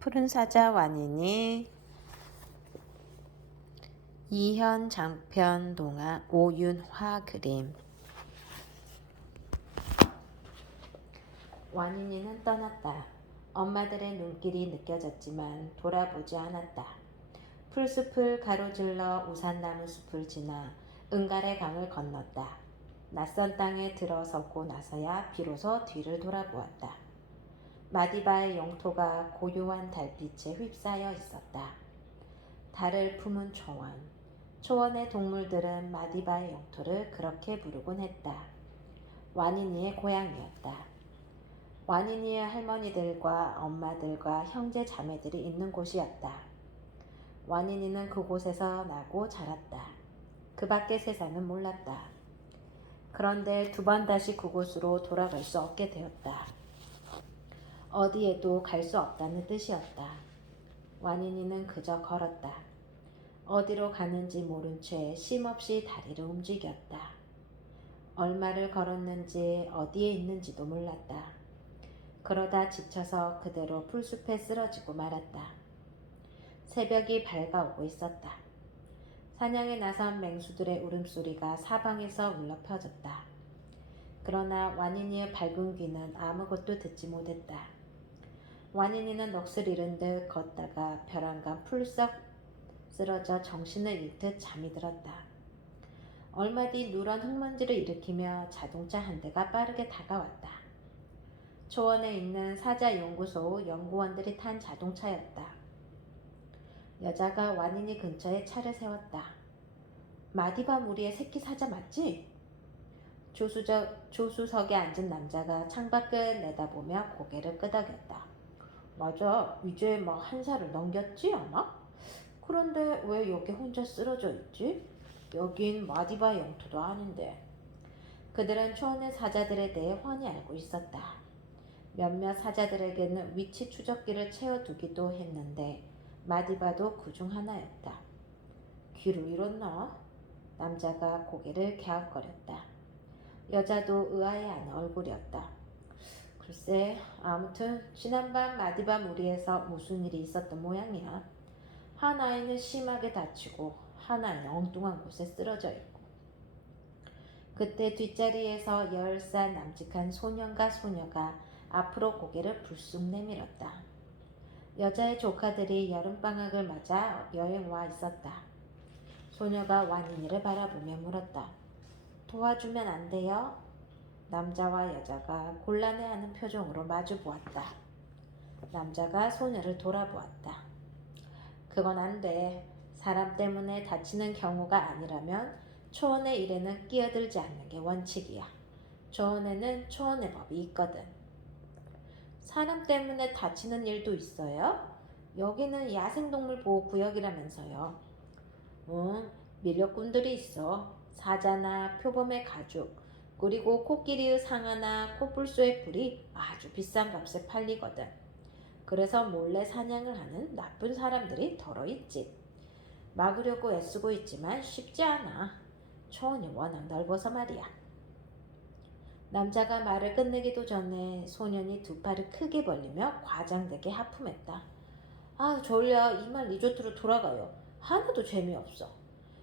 푸른 사자 완인이 이현 장편 동화 오윤화 그림. 완인이는 떠났다. 엄마들의 눈길이 느껴졌지만 돌아보지 않았다. 풀숲을 가로질러 우산나무 숲을 지나 은갈의 강을 건넜다. 낯선 땅에 들어서고 나서야 비로소 뒤를 돌아보았다. 마디바의 영토가 고요한 달빛에 휩싸여 있었다. 달을 품은 초원. 초원의 동물들은 마디바의 영토를 그렇게 부르곤 했다. 완인이의 고향이었다. 완인이의 할머니들과 엄마들과 형제 자매들이 있는 곳이었다. 완인이는 그곳에서 나고 자랐다. 그 밖의 세상은 몰랐다. 그런데 두 번 다시 그곳으로 돌아갈 수 없게 되었다. 어디에도 갈 수 없다는 뜻이었다. 완인이는 그저 걸었다. 어디로 가는지 모른 채 쉼없이 다리를 움직였다. 얼마를 걸었는지 어디에 있는지도 몰랐다. 그러다 지쳐서 그대로 풀숲에 쓰러지고 말았다. 새벽이 밝아오고 있었다. 사냥에 나선 맹수들의 울음소리가 사방에서 울려 퍼졌다. 그러나 완인이의 밝은 귀는 아무것도 듣지 못했다. 완인이는 넋을 잃은 듯 걷다가 벼랑간 풀썩 쓰러져 정신을 잃듯 잠이 들었다. 얼마 뒤 누런 흙먼지를 일으키며 자동차 한 대가 빠르게 다가왔다. 초원에 있는 사자연구소 연구원들이 탄 자동차였다. 여자가 완인이 근처에 차를 세웠다. 마디바 무리의 새끼 사자 맞지? 조수석에 앉은 남자가 창밖을 내다보며 고개를 끄덕였다. 맞아, 이제 막 한 살을 넘겼지 않아? 그런데 왜 여기 혼자 쓰러져 있지? 여긴 마디바 영토도 아닌데. 그들은 초원의 사자들에 대해 훤히 알고 있었다. 몇몇 사자들에게는 위치 추적기를 채워두기도 했는데 마디바도 그중 하나였다. 귀를 잃었나? 남자가 고개를 갸웃거렸다. 여자도 의아해하는 얼굴이었다. 글쎄, 아무튼 지난밤 마디바 무리에서 무슨 일이 있었던 모양이야. 한 아이는 심하게 다치고 한 아이는 엉뚱한 곳에 쓰러져 있고. 그때 뒷자리에서 10살 남직한 소년과 소녀가 앞으로 고개를 불쑥 내밀었다. 여자의 조카들이 여름방학을 맞아 여행 와 있었다. 소녀가 완인이를 바라보며 물었다. 도와주면 안 돼요? 남자와 여자가 곤란해하는 표정으로 마주 보았다. 남자가 소녀를 돌아보았다. 그건 안 돼. 사람 때문에 다치는 경우가 아니라면 초원의 일에는 끼어들지 않는 게 원칙이야. 초원에는 초원의 법이 있거든. 사람 때문에 다치는 일도 있어요? 여기는 야생동물 보호구역이라면서요. 밀렵꾼들이 있어. 사자나 표범의 가죽, 그리고 코끼리의 상아나 코뿔소의 풀이 아주 비싼 값에 팔리거든. 그래서 몰래 사냥을 하는 나쁜 사람들이 덜어 있지. 막으려고 애쓰고 있지만 쉽지 않아. 초원이 워낙 넓어서 말이야. 남자가 말을 끝내기도 전에 소년이 두 팔을 크게 벌리며 과장되게 하품했다. 아, 졸려. 이만 리조트로 돌아가요. 하나도 재미없어.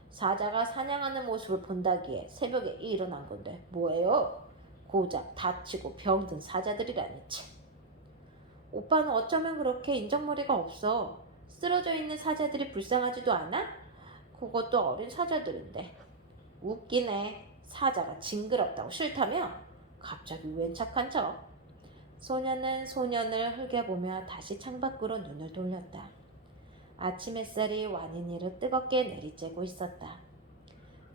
사자가 사냥하는 모습을 본다기에 새벽에 일어난 건데 뭐예요? 고작 다치고 병든 사자들이라니. 참. 오빠는 어쩌면 그렇게 인정머리가 없어. 쓰러져 있는 사자들이 불쌍하지도 않아? 그것도 어린 사자들인데. 웃기네. 사자가 징그럽다고 싫다며? 갑자기 웬 착한 척? 소녀는 소년을 흘겨보며 다시 창밖으로 눈을 돌렸다. 아침 햇살이 완인이를 뜨겁게 내리쬐고 있었다.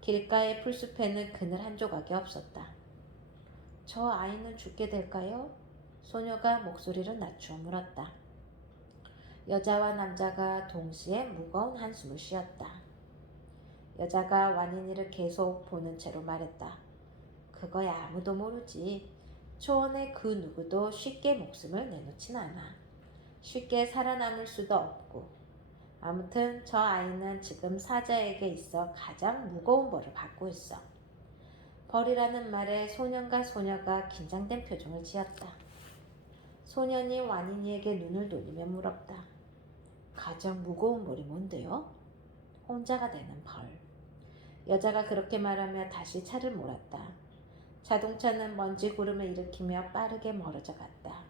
길가의 풀숲에는 그늘 한 조각이 없었다. 저 아이는 죽게 될까요? 소녀가 목소리를 낮추어 물었다. 여자와 남자가 동시에 무거운 한숨을 쉬었다. 여자가 완인이를 계속 보는 채로 말했다. 그거야 아무도 모르지. 초원의 그 누구도 쉽게 목숨을 내놓진 않아. 쉽게 살아남을 수도 없고. 아무튼 저 아이는 지금 사자에게 있어 가장 무거운 벌을 받고 있어. 벌이라는 말에 소년과 소녀가 긴장된 표정을 지었다. 소년이 완인이에게 눈을 돌리며 물었다. 가장 무거운 벌이 뭔데요? 혼자가 되는 벌. 여자가 그렇게 말하며 다시 차를 몰았다. 자동차는 먼지 구름을 일으키며 빠르게 멀어져 갔다.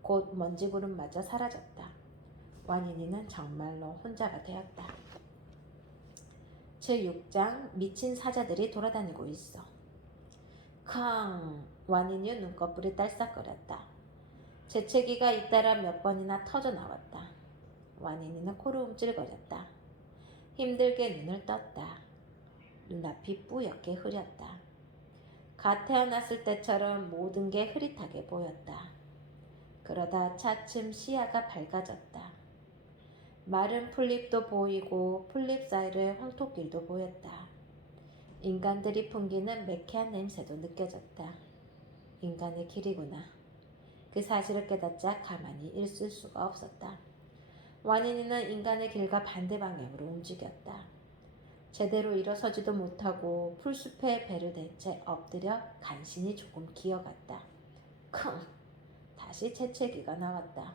곧 먼지 구름마저 사라졌다. 완인이는 정말로 혼자가 되었다. 제6장 미친 사자들이 돌아다니고 있어. 캉! 완인이 눈꺼풀이 딸싹거렸다. 재채기가 잇따라 몇 번이나 터져 나왔다. 완인이는 코를 움찔거렸다. 힘들게 눈을 떴다. 눈앞이 뿌옇게 흐렸다. 갓 태어났을 때처럼 모든 게 흐릿하게 보였다. 그러다 차츰 시야가 밝아졌다. 마른 풀잎도 보이고 풀잎 사이를 황토길도 보였다. 인간들이 풍기는 매캐한 냄새도 느껴졌다. 인간의 길이구나. 그 사실을 깨닫자 가만히 있을 수가 없었다. 완인이는 인간의 길과 반대 방향으로 움직였다. 제대로 일어서지도 못하고 풀숲에 배를 댄 채 엎드려 간신히 조금 기어갔다. 쿵! 다시 재채기가 나왔다.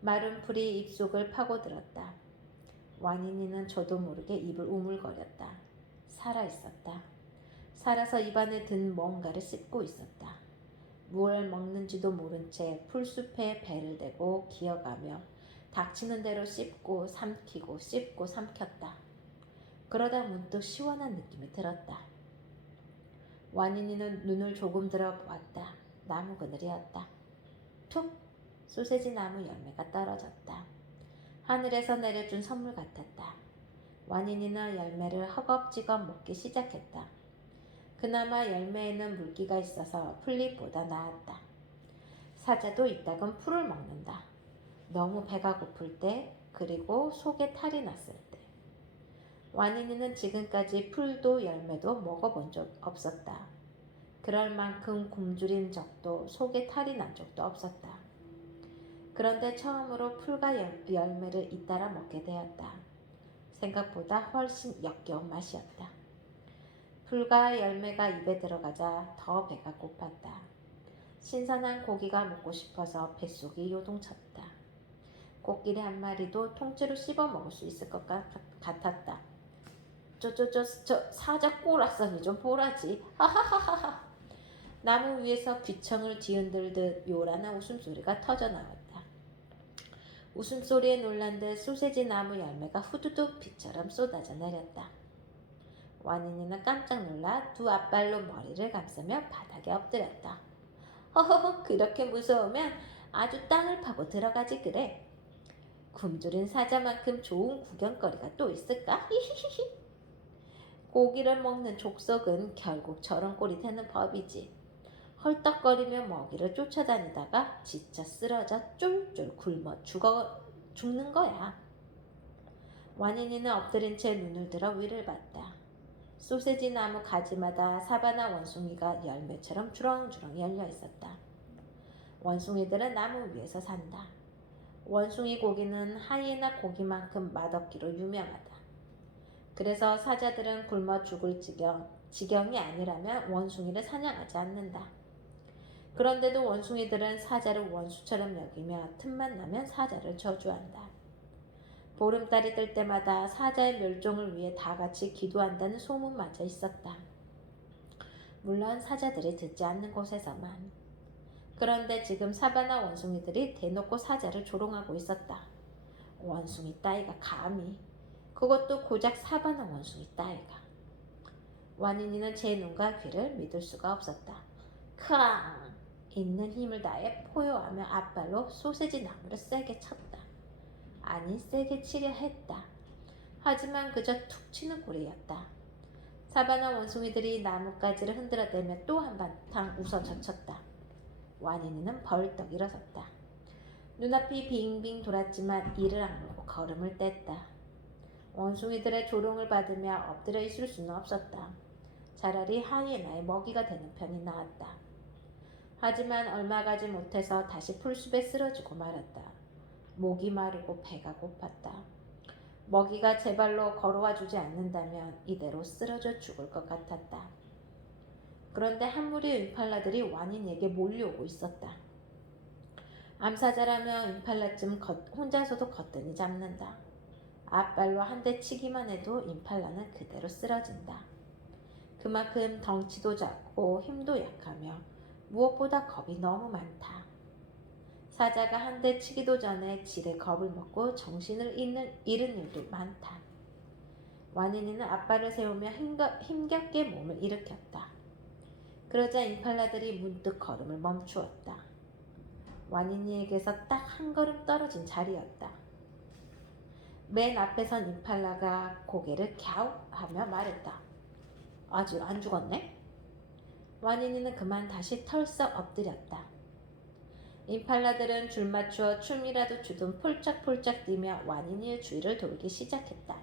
마른 풀이 입속을 파고들었다. 완인이는 저도 모르게 입을 우물거렸다. 살아있었다. 살아서 입안에 든 뭔가를 씹고 있었다. 무얼 먹는지도 모른 채 풀숲에 배를 대고 기어가며 닥치는 대로 씹고 삼키고 씹고 삼켰다. 그러다 문득 시원한 느낌이 들었다. 완인이는 눈을 조금 들어 보았다. 나무 그늘이었다. 툭! 소세지 나무 열매가 떨어졌다. 하늘에서 내려준 선물 같았다. 완인이는 열매를 허겁지겁 먹기 시작했다. 그나마 열매에는 물기가 있어서 풀잎보다 나았다. 사자도 이따금 풀을 먹는다. 너무 배가 고플 때, 그리고 속에 탈이 났을 때. 완인이는 지금까지 풀도 열매도 먹어본 적 없었다. 그럴 만큼 굶주린 적도 속에 탈이 난 적도 없었다. 그런데 처음으로 풀과 열매를 잇따라 먹게 되었다. 생각보다 훨씬 역겨운 맛이었다. 풀과 열매가 입에 들어가자 더 배가 고팠다. 신선한 고기가 먹고 싶어서 뱃속이 요동쳤다. 코끼리 한 마리도 통째로 씹어 먹을 수 있을 것 같았다. 저 사자 꼬락서니 좀 보라지. 하하하하. 나무 위에서 귀청을 뒤흔들듯 요란한 웃음소리가 터져 나왔다. 웃음소리에 놀란 듯 소세지 나무 열매가 후두둑 비처럼 쏟아져 내렸다. 완인이는 깜짝 놀라 두 앞발로 머리를 감싸며 바닥에 엎드렸다. 허허허, 그렇게 무서우면 아주 땅을 파고 들어가지 그래. 굶주린 사자만큼 좋은 구경거리가 또 있을까? 히히히히. 고기를 먹는 족속은 결국 저런 꼴이 되는 법이지. 헐떡거리며 먹이를 쫓아다니다가 지쳐 쓰러져 쫄쫄 굶어 죽는 거야. 완인이는 엎드린 채 눈을 들어 위를 봤다. 소세지 나무 가지마다 사바나 원숭이가 열매처럼 주렁주렁 열려 있었다. 원숭이들은 나무 위에서 산다. 원숭이 고기는 하이에나 고기만큼 맛없기로 유명하다. 그래서 사자들은 굶어 죽을 지경이 아니라면 원숭이를 사냥하지 않는다. 그런데도 원숭이들은 사자를 원수처럼 여기며 틈만 나면 사자를 저주한다. 보름달이 뜰 때마다 사자의 멸종을 위해 다 같이 기도한다는 소문마저 있었다. 물론 사자들이 듣지 않는 곳에서만. 그런데 지금 사바나 원숭이들이 대놓고 사자를 조롱하고 있었다. 원숭이 따위가 감히. 그것도 고작 사바나 원숭이 따위가. 완인이는 제 눈과 귀를 믿을 수가 없었다. 크앙! 있는 힘을 다해 포효하며 앞발로 소세지 나무를 세게 쳤다. 아니, 세게 치려 했다. 하지만 그저 툭 치는 꼴이었다. 사바나 원숭이들이 나뭇가지를 흔들어대며 또 한바탕 웃어 젖혔다. 완인이는 벌떡 일어섰다. 눈앞이 빙빙 돌았지만 이를 악물고 걸음을 뗐다. 원숭이들의 조롱을 받으며 엎드려 있을 수는 없었다. 차라리 하이에나의 먹이가 되는 편이 나았다. 하지만 얼마 가지 못해서 다시 풀숲에 쓰러지고 말았다. 목이 마르고 배가 고팠다. 먹이가 제 발로 걸어와 주지 않는다면 이대로 쓰러져 죽을 것 같았다. 그런데 한 무리의 임팔라들이 완인에게 몰려오고 있었다. 암사자라면 임팔라쯤 혼자서도 거뜬히 잡는다. 앞발로 한 대 치기만 해도 임팔라는 그대로 쓰러진다. 그만큼 덩치도 작고 힘도 약하며 무엇보다 겁이 너무 많다. 사자가 한 대 치기도 전에 지레 겁을 먹고 정신을 잃는 일도 많다. 와니니는 앞발을 세우며 힘겹게 몸을 일으켰다. 그러자 임팔라들이 문득 걸음을 멈추었다. 와니니에게서 딱 한 걸음 떨어진 자리였다. 맨 앞에 선 임팔라가 고개를 갸웃하며 말했다. 아직 안 죽었네? 와니니는 그만 다시 털썩 엎드렸다. 임팔라들은 줄 맞추어 춤이라도 추듯 폴짝폴짝 뛰며 와니니의 주위를 돌기 시작했다.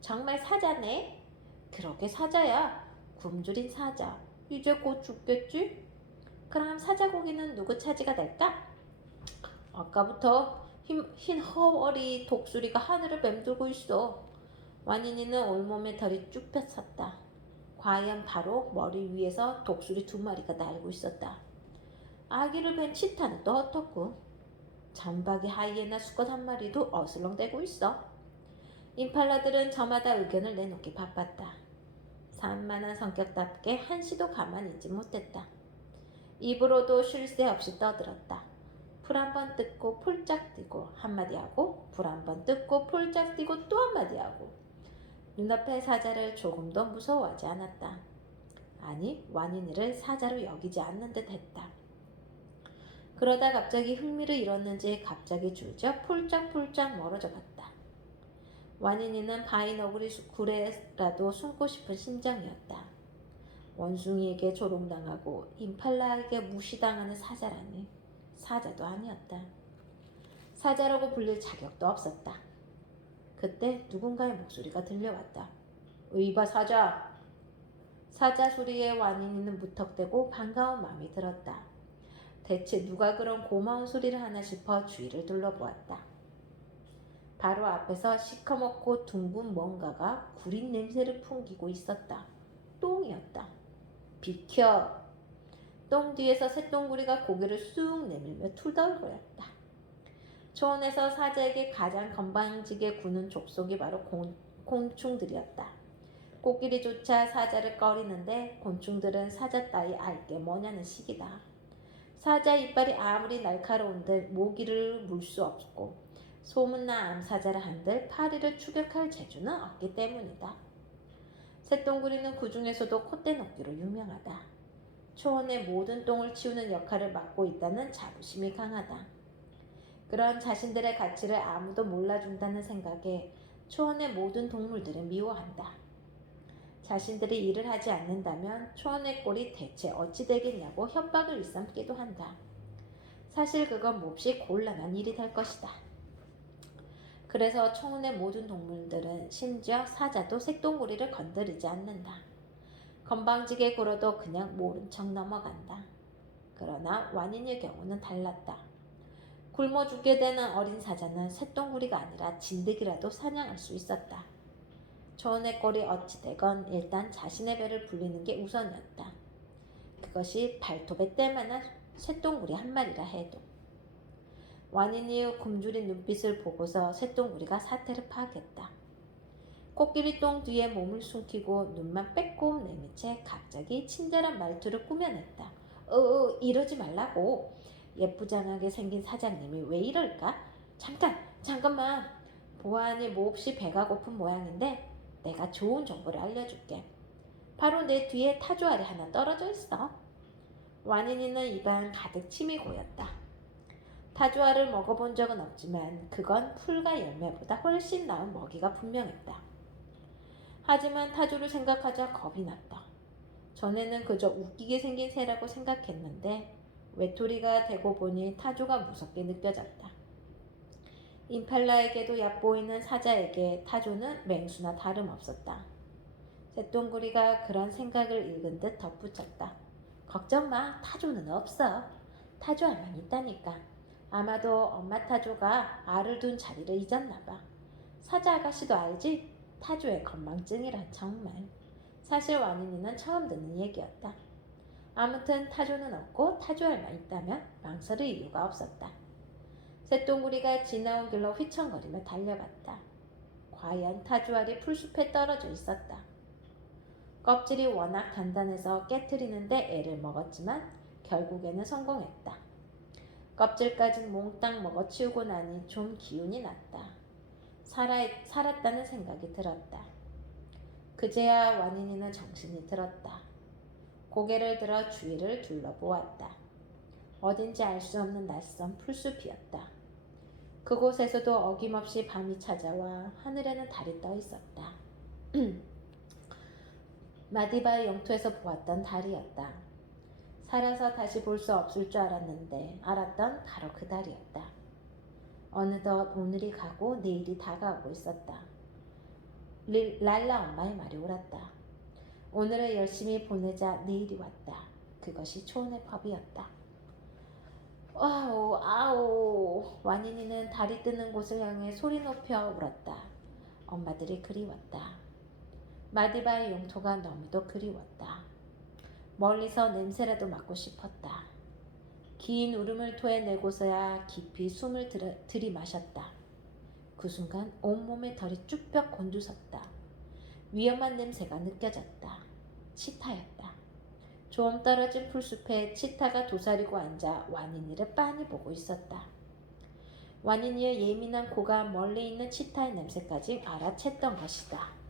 정말 사자네? 그러게 사자야. 굶주린 사자. 이제 곧 죽겠지? 그럼 사자고기는 누구 차지가 될까? 아까부터 흰 허머리 독수리가 하늘을 맴돌고 있어. 와니니는 온몸에 털이 쭉 펴섰다. 과연 바로 머리 위에서 독수리 2마리가 날고 있었다. 아기를 뵌 치타는 또 어떻고? 잠박이 하이에나 수컷 1마리도 어슬렁대고 있어. 임팔라들은 저마다 의견을 내놓기 바빴다. 산만한 성격답게 한시도 가만히 있지 못했다. 입으로도 쉴 새 없이 떠들었다. 풀 한 번 뜯고 폴짝 뛰고 한마디 하고 풀 한 번 뜯고 폴짝 뛰고 또 한마디 하고 눈앞의 사자를 조금도 무서워하지 않았다. 아니 와니니를 사자로 여기지 않는 듯 했다. 그러다 갑자기 흥미를 잃었는지 갑자기 줄져 폴짝폴짝 멀어져 갔다. 와니니는 바위 너구리 굴에라도 숨고 싶은 심정이었다. 원숭이에게 조롱당하고 임팔라에게 무시당하는 사자라니 사자도 아니었다. 사자라고 불릴 자격도 없었다. 그때 누군가의 목소리가 들려왔다. 의바 사자! 사자 소리에 와니니는 무턱대고 반가운 마음이 들었다. 대체 누가 그런 고마운 소리를 하나 싶어 주위를 둘러보았다. 바로 앞에서 시커멓고 둥근 뭔가가 구린 냄새를 풍기고 있었다. 똥이었다. 비켜! 똥 뒤에서 새똥구리가 고개를 쑥 내밀며 투덜거렸다. 초원에서 사자에게 가장 건방지게 구는 족속이 바로 곤충들이었다. 코끼리조차 사자를 꺼리는데 곤충들은 사자 따위 알게 뭐냐는 식이다. 사자 이빨이 아무리 날카로운들 모기를 물 수 없고 소문난 암사자를 한들 파리를 추격할 재주는 없기 때문이다. 새똥구리는 그 중에서도 콧대 높기로 유명하다. 초원의 모든 똥을 치우는 역할을 맡고 있다는 자부심이 강하다. 그런 자신들의 가치를 아무도 몰라준다는 생각에 초원의 모든 동물들을 미워한다. 자신들이 일을 하지 않는다면 초원의 꼴이 대체 어찌 되겠냐고 협박을 일삼기도 한다. 사실 그건 몹시 곤란한 일이 될 것이다. 그래서 초원의 모든 동물들은 심지어 사자도 새똥구리를 건드리지 않는다. 건방지게 굴어도 그냥 모른 척 넘어간다. 그러나 와니니의 경우는 달랐다. 굶어 죽게 되는 어린 사자는 새똥구리가 아니라 진드기라도 사냥할 수 있었다. 초원의 꼴이 어찌되건 일단 자신의 배를 불리는 게 우선이었다. 그것이 발톱에 뗄만한 새똥구리 1마리라 해도. 와니니의 굶주린 눈빛을 보고서 새똥구리가 사태를 파악했다. 코끼리 똥 뒤에 몸을 숨기고 눈만 빼꼼 내민 채 갑자기 친절한 말투를 꾸며냈다. 이러지 말라고. 예쁘장하게 생긴 사장님이 왜 이럴까? 잠깐만. 보아하니 몹시 배가 고픈 모양인데 내가 좋은 정보를 알려줄게. 바로 내 뒤에 타조알이 하나 떨어져 있어. 와니니는 입안 가득 침이 고였다. 타조알을 먹어본 적은 없지만 그건 풀과 열매보다 훨씬 나은 먹이가 분명했다. 하지만 타조를 생각하자 겁이 났다. 전에는 그저 웃기게 생긴 새라고 생각했는데 외톨이가 되고 보니 타조가 무섭게 느껴졌다. 임팔라에게도 얕보이는 사자에게 타조는 맹수나 다름없었다. 새똥구리가 그런 생각을 읽은 듯 덧붙였다. 걱정 마, 타조는 없어. 타조 알만 있다니까. 아마도 엄마 타조가 알을 둔 자리를 잊었나 봐. 사자 아가씨도 알지? 타조의 건망증이란 정말. 사실 와니니는 처음 듣는 얘기였다. 아무튼 타조는 없고 타조알만 있다면 망설일 이유가 없었다. 새똥구리가 지나온 길로 휘청거리며 달려갔다. 과연 타조알이 풀숲에 떨어져 있었다. 껍질이 워낙 단단해서 깨트리는데 애를 먹었지만 결국에는 성공했다. 껍질까진 몽땅 먹어치우고 나니 좀 기운이 났다. 살았다는 생각이 들었다. 그제야 완인이는 정신이 들었다. 고개를 들어 주위를 둘러보았다. 어딘지 알 수 없는 낯선 풀숲이었다. 그곳에서도 어김없이 밤이 찾아와 하늘에는 달이 떠 있었다. 마디바의 영토에서 보았던 달이었다. 살아서 다시 볼 수 없을 줄 알았는데 알았던 바로 그 달이었다. 어느덧 오늘이 가고 내일이 다가오고 있었다. 랄라 엄마의 말이 옳았다. 오늘을 열심히 보내자 내일이 왔다. 그것이 초원의 법이었다. 아우 아우. 완인이는 달이 뜨는 곳을 향해 소리 높여 울었다. 엄마들이 그리웠다. 마디바의 영토가 너무도 그리웠다. 멀리서 냄새라도 맡고 싶었다. 긴 울음을 토해내고서야 깊이 숨을 들이마셨다. 그 순간 온몸에 털이 쭈뼛 곤두섰다. 위험한 냄새가 느껴졌다. 치타였다. 좀 떨어진 풀숲에 치타가 도사리고 앉아 완인이를 빤히 보고 있었다. 완인이의 예민한 코가 멀리 있는 치타의 냄새까지 알아챘던 것이다.